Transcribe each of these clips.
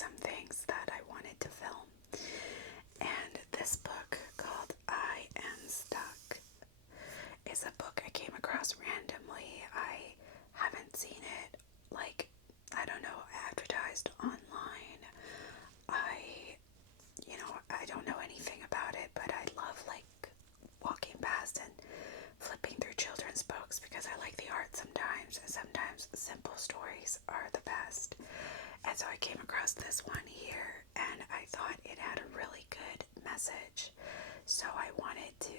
some things that I wanted to film. And this book called I Am Stuck is a book I came across randomly. I haven't seen it, I don't know, advertised online. I don't know anything about it, but I love, walking past and flipping through children's books because I like the art sometimes, and sometimes simple stories are the best. And so I came across this one here, and I thought it had a really good message. So I wanted to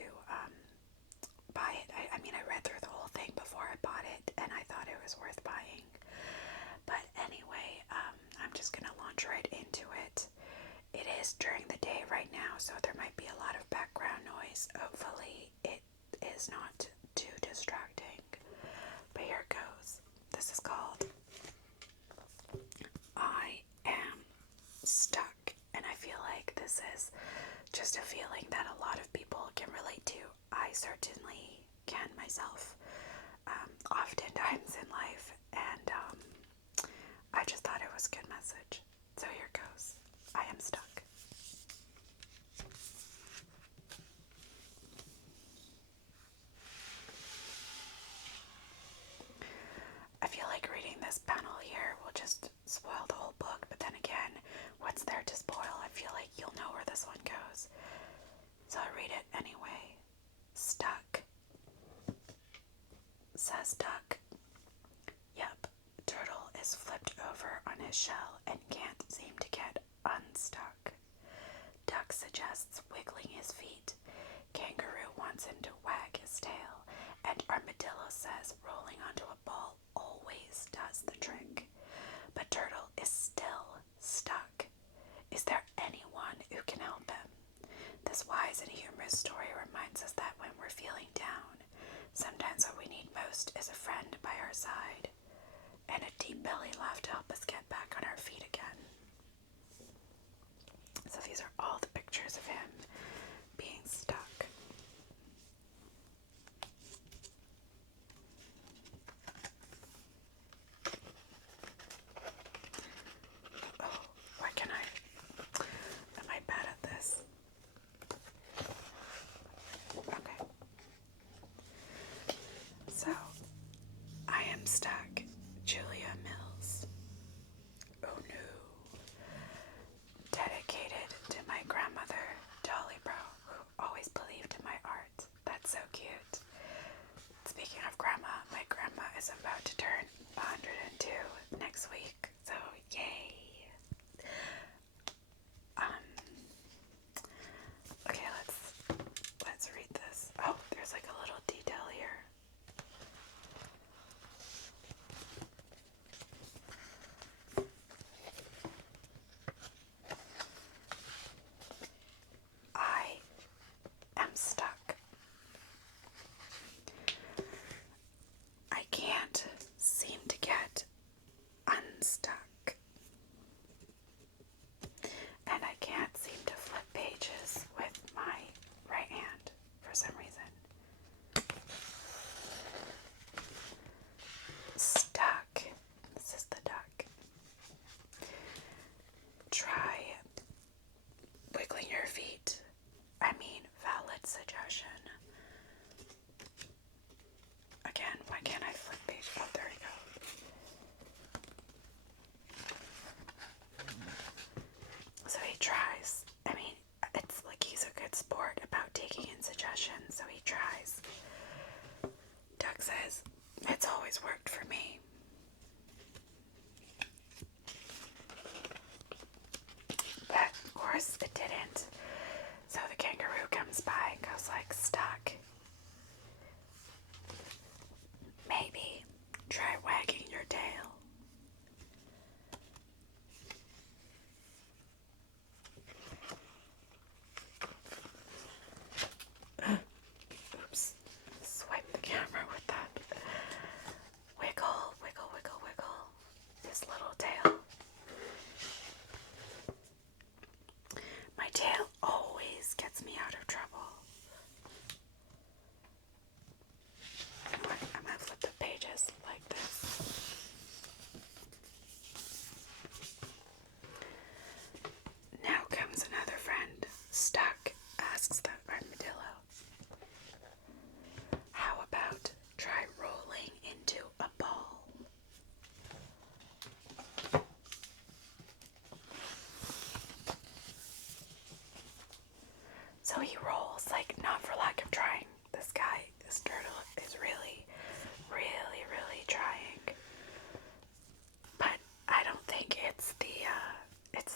buy it. I read through the whole thing before I bought it, and I thought it was worth buying. But anyway, I'm just going to launch right into it. It is during the day right now, so there might be a lot of background noise. Hopefully it is not too distracting. But here it goes. This is called I Am Stuck. And I feel like this is just a feeling that a lot of people can relate to. I certainly can myself, oftentimes in life. And I just thought it was a good message. So here it goes. I am stuck. I feel like reading this panel here will just spoil the whole book, but then again, what's there to spoil? I feel like you'll know where this one goes. So I'll read it anyway. Stuck. Says Duck. Yep, Turtle is flipped over on his shell and can't seem to get unstuck. Duck suggests wiggling his feet. Kangaroo wants him to wag his tail, and Armadillo says rolling onto a ball always does the trick. But Turtle is still stuck. Is there anyone who can help him? This wise and humorous story reminds us that when we're feeling down, sometimes what we need most is a friend by our side, and a deep belly laugh to help us get back on our feet again. So these are all the pictures of him being stuck. Oh, why can am I bad at this? Okay. So, I am stuck. Julia Mills. Oh no. Dedicated to my grandmother, Dolly Bro, who always believed in my art. That's so cute. Speaking of grandma, my grandma is about to turn 102 next week, so yay. Okay, let's read this. Oh, there's like a little detail here. I am stuck. I can't seem to get unstuck. And I can't seem to flip pages with my right hand for some reason. Stuck. This is the duck. Try wiggling your feet. Valid suggestion. Again, why can't I flip page? Oh, there we go. So he tries. It's like he's a good sport about taking in suggestions, so he tries. Duck says, "It's always worked for me." But, of course, it didn't. So the kangaroo comes by and goes like, "Stuck. Maybe try wagging your tail." Oops. Swipe the camera with that. Wiggle, wiggle, wiggle, wiggle. His little tail. My tail always gets me out of trouble. I'm gonna flip the pages like this. So he rolls, like, not for lack of trying. This guy, this turtle, is really, really, really trying. But I don't think it's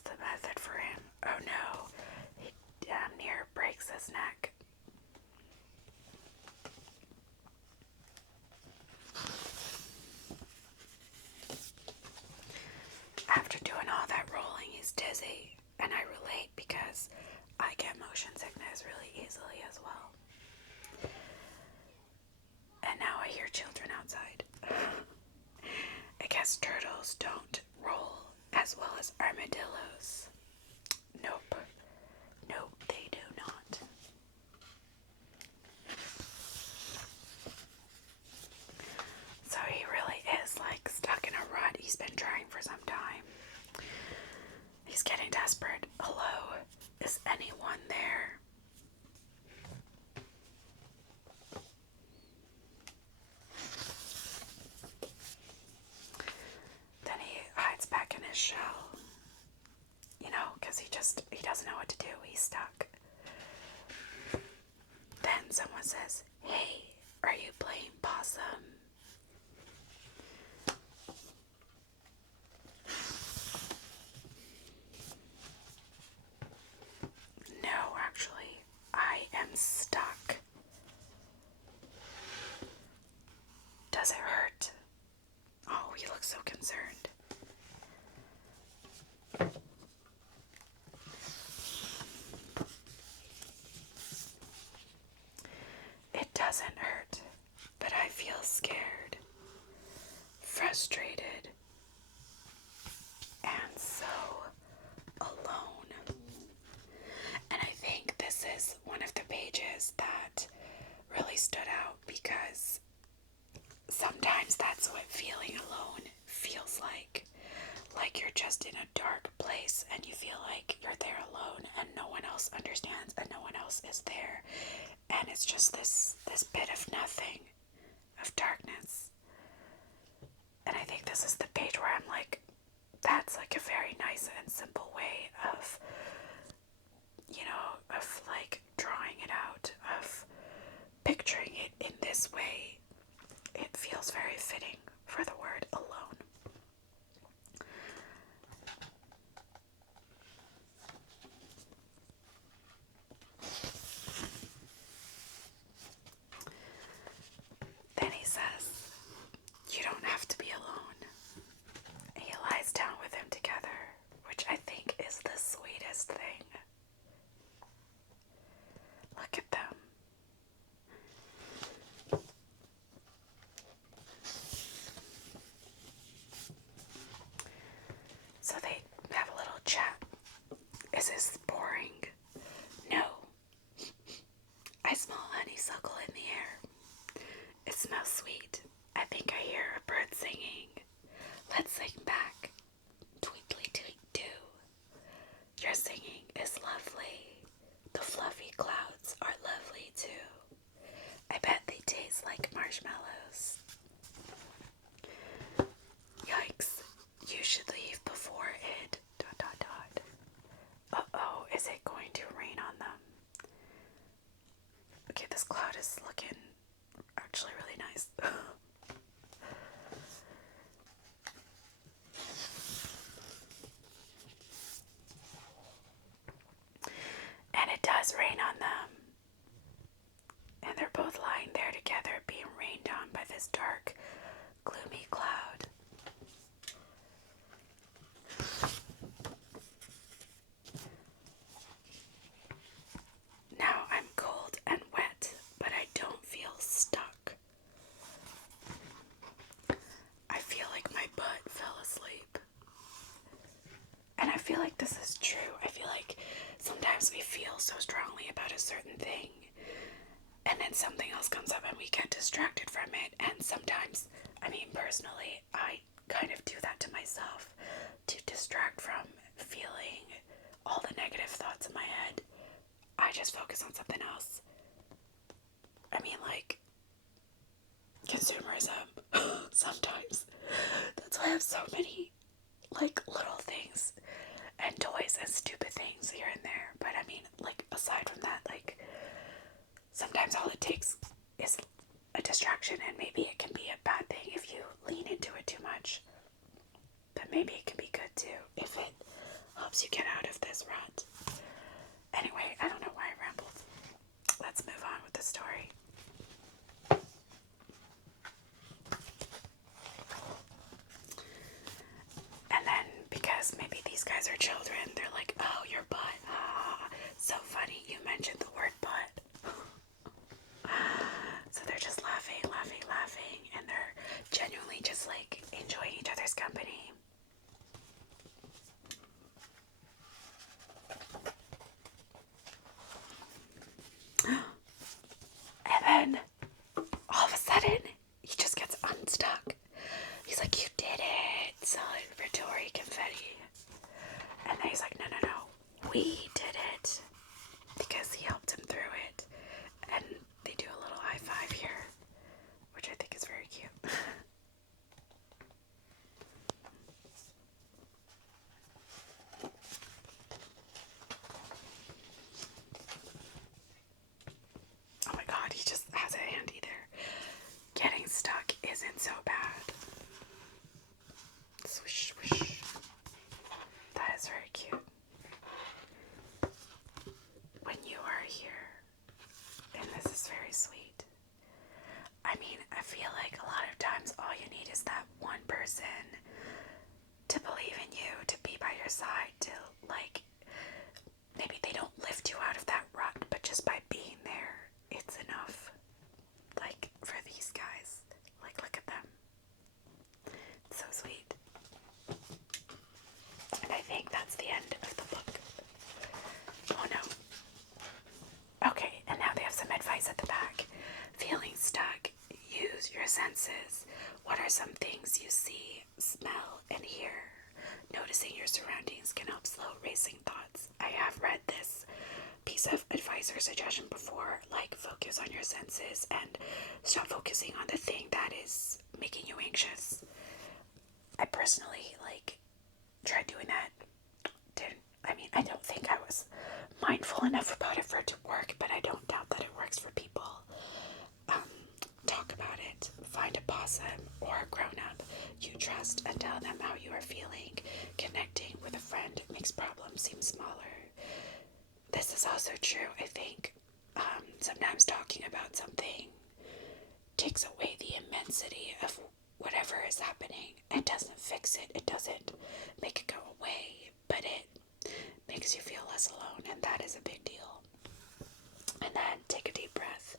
the method for him. Oh no, he damn near breaks his neck. After doing all that rolling, he's dizzy, and I relate because I get motion sickness really easily as well. And now I hear children outside. I guess turtles don't roll as well as armadillos. Nope. Nope, they do not. So he really is like stuck in a rut. He's been trying for some time. He's getting desperate. Hello? Is anyone there? Then he hides back in his shell. You know, because he doesn't know what to do. He's stuck. Then someone says, "Hey, are you playing possum?" No, actually, I am stuck. Does it hurt? Oh, he looks so concerned. It doesn't hurt, but I feel scared, frustrated, and so alone. And I think this is one of the pages that really stood out because sometimes that's what feeling alone feels like. Like you're just in a dark place and you feel like you're there alone and no one else understands and no one else is there. And it's just this bit of nothing, of darkness. And I think this is the page where I'm like, that's like a very nice and simple way of, of like drawing it out, of picturing it in this way. It feels very fitting for the word alone. Then he says, "You don't have to be alone." He lies down with him together, which I think is the sweetest thing. Look at them. So they have a little chat. Is this boring? No. I smell honeysuckle in the air. It smells sweet. I think I hear a bird singing. Let's sing back. Tweetly tweet doo. Your singing is lovely. The fluffy clouds are lovely too. I bet they taste like marshmallows. Yikes. You should leave before it... ... Uh-oh, is it going to rain on them? Okay, this cloud is looking actually really nice. And it does rain on them. And they're both lying there together, being rained on by this dark, gloomy cloud. Now I'm cold and wet, but I don't feel stuck. I feel like my butt fell asleep. And I feel like this is true. I feel like sometimes we feel so strongly about a certain thing, and then something else comes up and we get distracted from it. And sometimes, I mean, personally, I kind of do that to myself to distract from feeling all the negative thoughts in my head. I just focus on something else. I mean, like, consumerism. Sometimes. That's why I have so many, like, little things and toys and stupid things here and there. But I mean, like, aside from that, like, it takes is a distraction, and maybe it can be a bad thing if you lean into it too much. But maybe it can be good too if it helps you get out of this rut. Anyway, I don't know why I rambled. Let's move on with the story. And then, because maybe these guys are children, they're like, oh, your butt. Ah, so funny you mentioned the word butt. So they're just laughing, and they're genuinely just like enjoying each other's company. And then, all of a sudden, he just gets unstuck. He's like, you did it, celebratory confetti. And then he's like, no, we did it. Because he helped him through it. And they do a little high five here, which I think is very cute. Oh my god, he just has it handy there. Getting stuck isn't so bad. Swish, swish. That is very cute. When you are here, and this is very sweet. I mean, I feel like a lot of times all you need is that one person to believe in you, to be by your side, to like, maybe they don't lift you out of that rut, but just by being there, it's enough. Like, for these guys, like, look at them. It's so sweet. And I think that's the end of the book. Oh no. Okay, and now they have some advice at the back. Feeling stuck, use your senses. What are some things you see, smell, and hear? Noticing your surroundings can help slow racing thoughts. I have read this piece of advice or suggestion before, like focus on your senses and stop focusing on the thing that is making you anxious. I personally tried doing that. I don't think I was mindful enough about it for it to work, but I don't doubt that it works for people. Talk about it. Find a possum or a grown-up you trust and tell them how you are feeling. Connecting with a friend makes problems seem smaller. This is also true, I think. Sometimes talking about something takes away the immensity of whatever is happening. It doesn't fix it. It doesn't make it go away, but it makes you feel less alone, and that is a big deal. And then take a deep breath.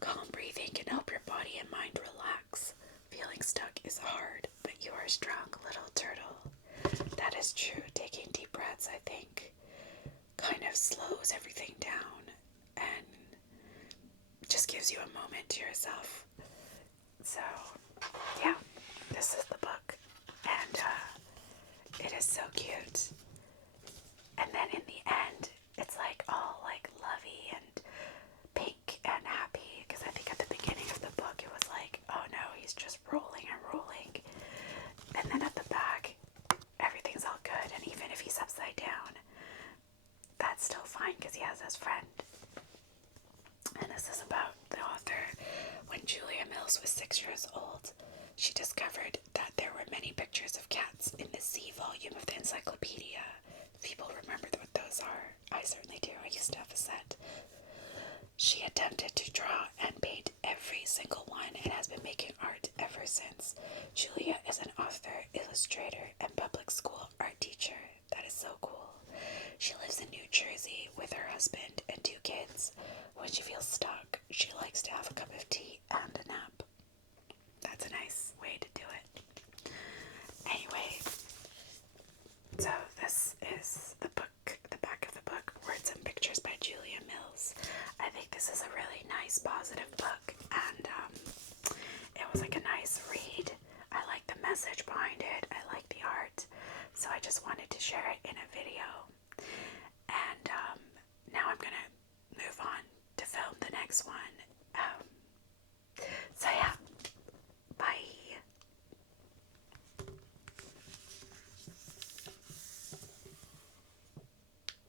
Calm breathing can help your body and mind relax. Feeling stuck is hard, but you are a strong little turtle. That is true. Taking deep breaths, I think, kind of slows everything down and just gives you a moment to yourself. So, yeah, this is the book, and it is so cute. And then in the end, it's like all like lovey and pink and happy, because I think at the beginning of the book it was like, oh no, he's just rolling and rolling, and then at the back everything's all good, and even if he's upside down, that's still fine because he has his friend. And this is about the author. When Julia Mills was 6 years old, she discovered that there were many pictures of cats in the C volume of the encyclopedia. People remember what those are. I certainly do. I used to have a set. She attempted to draw and paint every single one and has been making art ever since. Julia is an author, illustrator, and public school art teacher. That is so cool. She lives in New Jersey with her husband and 2 kids. When she feels stuck, she likes to have a cup of tea and a nap. That's a nice way to do it. Anyway, so this is the book, the back of the book, Words and Pictures by Julia Mills. I think this is a really nice, positive book, and it was like a nice read. I like the message behind it. I like the art. So I just wanted to share it in a video.